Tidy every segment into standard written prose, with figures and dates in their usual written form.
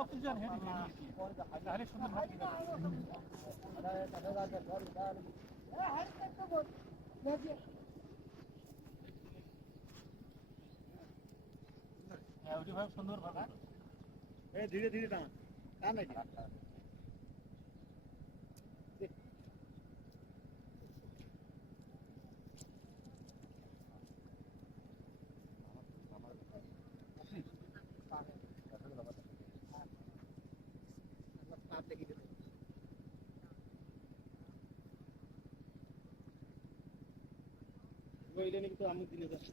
Oxygen হেডি তাহলে সুন্দর হবে ওটি ভাবে সুন্দর ভাবে ধীরে ধীরে টান টান নাকি ওইটা নাকি তো আমি দিলে যাচ্ছি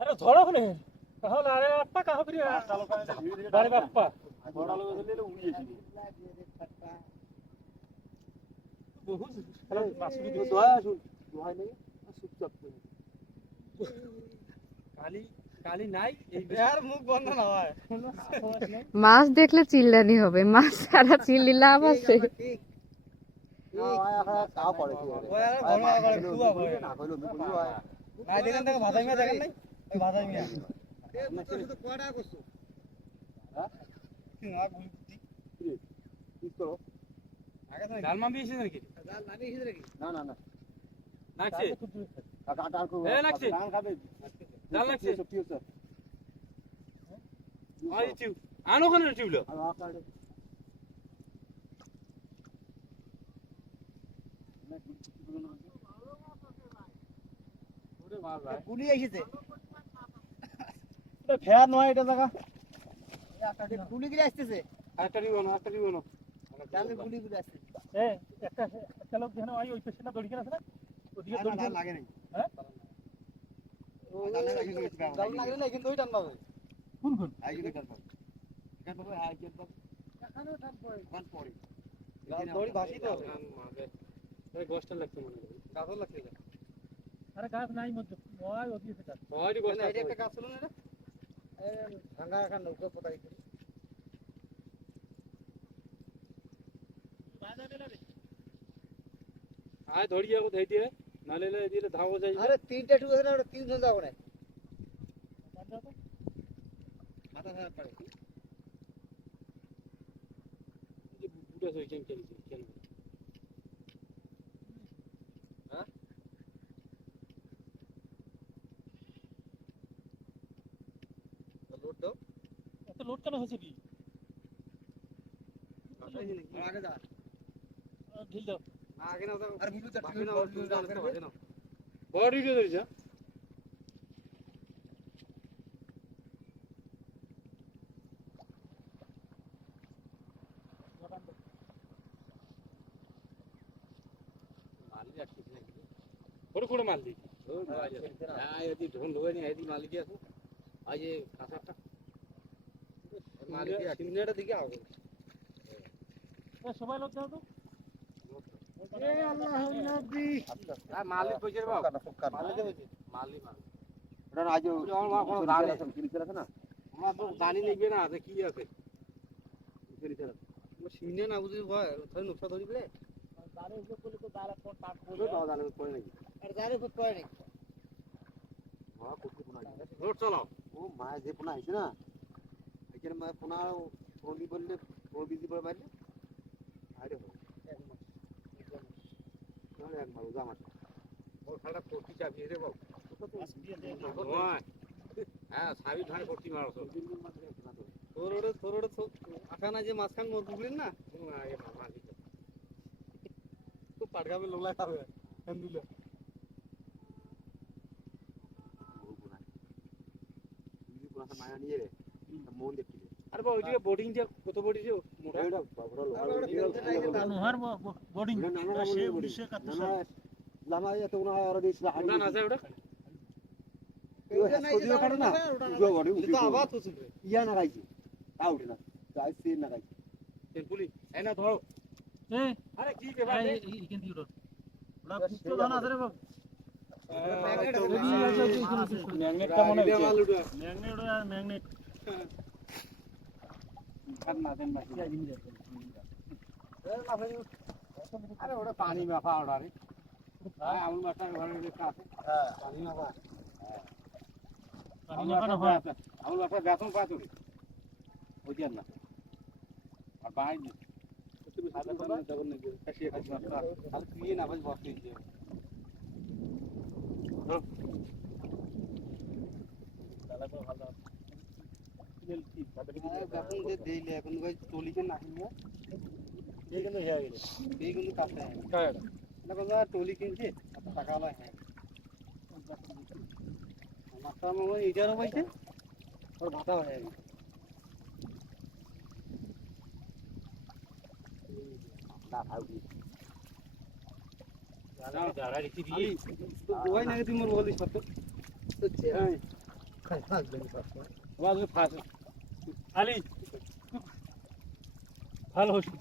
अरे थोड़ा को नहीं कहो लारे अप्पा कहो फिर बारे अप्पा बड़ा लोग ले लो उड़ी है बहुत अरे मासूमी तो दुआ सुन दुआ नहीं सुप चुप काली काली नाई यार मुख बंद ना হয় মাছ দেখলে চিল্লানি হবে, মাছ ছাড়া চিল্লি লাভ আছে? কাও পড়ে কি ওই আর ঘোড়া করে খুয়া হয় না কইলো বিকুল হয় না দেখেন দেখো ভাজা মিয়া দেখেন নাই এই ভাজা মিয়া এ বছর তো কোড়া করছো হ্যাঁ কি না গুলতি কি করো আগে তো ডাল মামি এসেছে নাকি ডাল মামি এসেছে নাকি না না না নাকছে কাকা ডাল কো এ নাকছে ডাল খাবে ডাল নাকছে সত্যি হচ্ছে আই টিউ আনো কোন টিউলো পুলি এসেছে এটা ফেয়ার নয় এটা জায়গা পুলি গিয়ে আসতেছে একটা দিবনো জানলে পুলি গিয়ে আসছে একটা লোক যেন ওই পেছনে দড়ি কেন আছে না ওদিকে দড়ি লাগে নাই হ্যাঁ ও দাল লাগে না কিন্তু ওই টান পাবে কোন কোন আইগুলো টান পাবে টান পাবে আইগুলো টান এখানেও টান পড়ে দড়ি ভাসি তো এই গোষ্ঠটা লাগছে মনে হয় গাছও লাগছে আরে গাছ নাই মধ্যে ওই ওদিকে সেটা ওইটি গোষ্ঠ আইডিয়া একটা গাছ ছিল না এটা এই ভাঙা এখন নৌকা পটাই করি বাজা দিলা রে আয় ধড়িয়া को ধইতে নালে লে দিলে ধাও যাই আরে তিনটা টুক আছে না ওটা তিন জন যাবো না মাথা খারাপ পড়ে এই বুড়া সই কেন কেন হ্যাঁ লোড দাও এত লোড কেন হচ্ছে কি আগে যা ঢিল দাও আগে না দাও আর ভিডিও চারটি না আগে না বড় ভিডিও ধরিস थोड़ा थोड़ा माल दी हां यदि ढोल होए नहीं यदि माल दिया तो आज ये कासाटा माल दिया सिमनेटा दिखे आओ ए সবাই লোক দাও তো এ আল্লাহ নবী আর মালিক কইছে রে বাবা মালিক কইছে মালিক এটা আজ আমার দানি আছে কিনতে আছে না আমার তো দানি নেবে না আছে কি আছে কিনতে আছে সিনে না বুঝি ভাই তাই নুকসা ধরি বলে দারে উপর করলে তো দারা কোন পাক করবে দাও দারে কোই নাকি আর দারে উপর কোই নাকি হ্যাঁ কুকুর পুনা রোড চালাও ও মা যে পুনা আইছে না এখানে মা পুনা ওলি বললে ও বিজি পড়ে মারলে আরে হো না এক মারু জামা ও খালটা কোটি চাবি রে বাবু ওই হ্যাঁ সাবি ধারে কোটি মারছো তোরড়ে আঠা না যে মাছখান মোর বুগলেন না এ মামা দিছে তো পাটগাবে লোলা খাবে এন্দিলে ও বুনা বিজি পুরা মায়া নিয়ে রে মন দেখি আরে বাবা ওইদিকে বোর্ডিং যে কত বোর্ডিং যে মোটা নোহার বোর্ডিং সে 1971 সাল লামা এত না আর দিস না না যায় ওটা স্কুটিও কাটে না উগো বডি উগো আবার তো ইয়া না গাইছি আউট না যাই সে না গাইছি টেম্পুলি এই না ধরো এই আরে কি ব্যাপার রে ইকেন দিও ওটা পুত্র ধান আছে রে বাবা ম্যাগনেটটা মনে হয় ম্যাগনেট আর ম্যাগনেট না দেন না আরে ওটা পানি মাপা ওটা রে হ্যাঁ আমুল মাস্টার ঘরের দিকে আছে হ্যাঁ পানি মাপা পানি না হয় আমুল মাস্টার বেতন পায় তুমি ওই দেন না আর বাইরে আর ক্রিয়ে না ভাই বসতে দিতে বেতন দিয়ে দিলে এখন ভাই টলিকে না কিনবো এই কিন্তু হয়ে গেল এই কিন্তু কাছে না কথা টলি কিনছে এত টাকা হলো হ্যাঁ মাস্টার মামা এইটারও পাইছে ওর ভাতা হয়ে গেছে না ভাই যারা রেখে দিয়ে তো গোয়াই নাকি তুমি মোর বলিস সত্য হ্যাঁ খাই থাকবেন পাঁচ আওয়াজ ফাস আলি ভালো হচ্ছে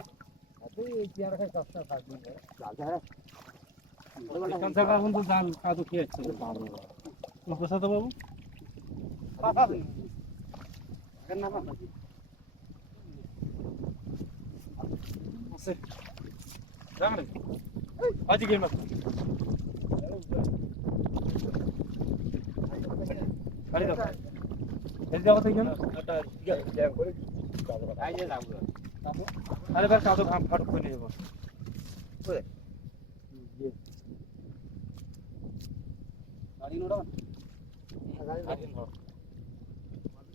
তুই এই চেয়ার খাই সস্তা থাকবেন দাদা এখান থেকে এখন তো জাল কাদু খেয়েছে প্রসাদ বাবু পাপা কেন না পাপা আছে জানেন আজ গেম আছে আরে দাও এই যাও তো কেন আই যে যাবো আরে বার কাদু খাম ফাটু করে নেব গাড়ি নোড়া গাড়ি নোড়া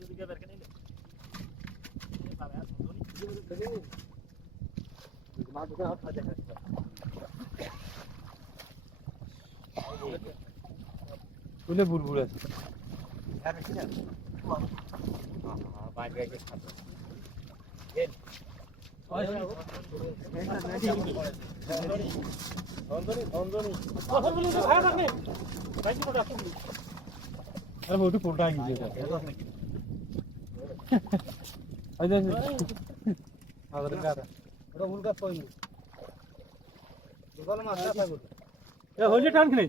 দিকে বের করে নিলে মা দুটো হাত ফাজে খাচ্ছে তুলে বুড়বুড় আছে আর বেশি না বাইরে গিয়ে খাবে আরে ওটা কোনটা গিয়ে আচ্ছা আচ্ছা গাদা ওটা উল্কা কই নি দোকানে মাছ না পাবো এ হইলে টান খেলে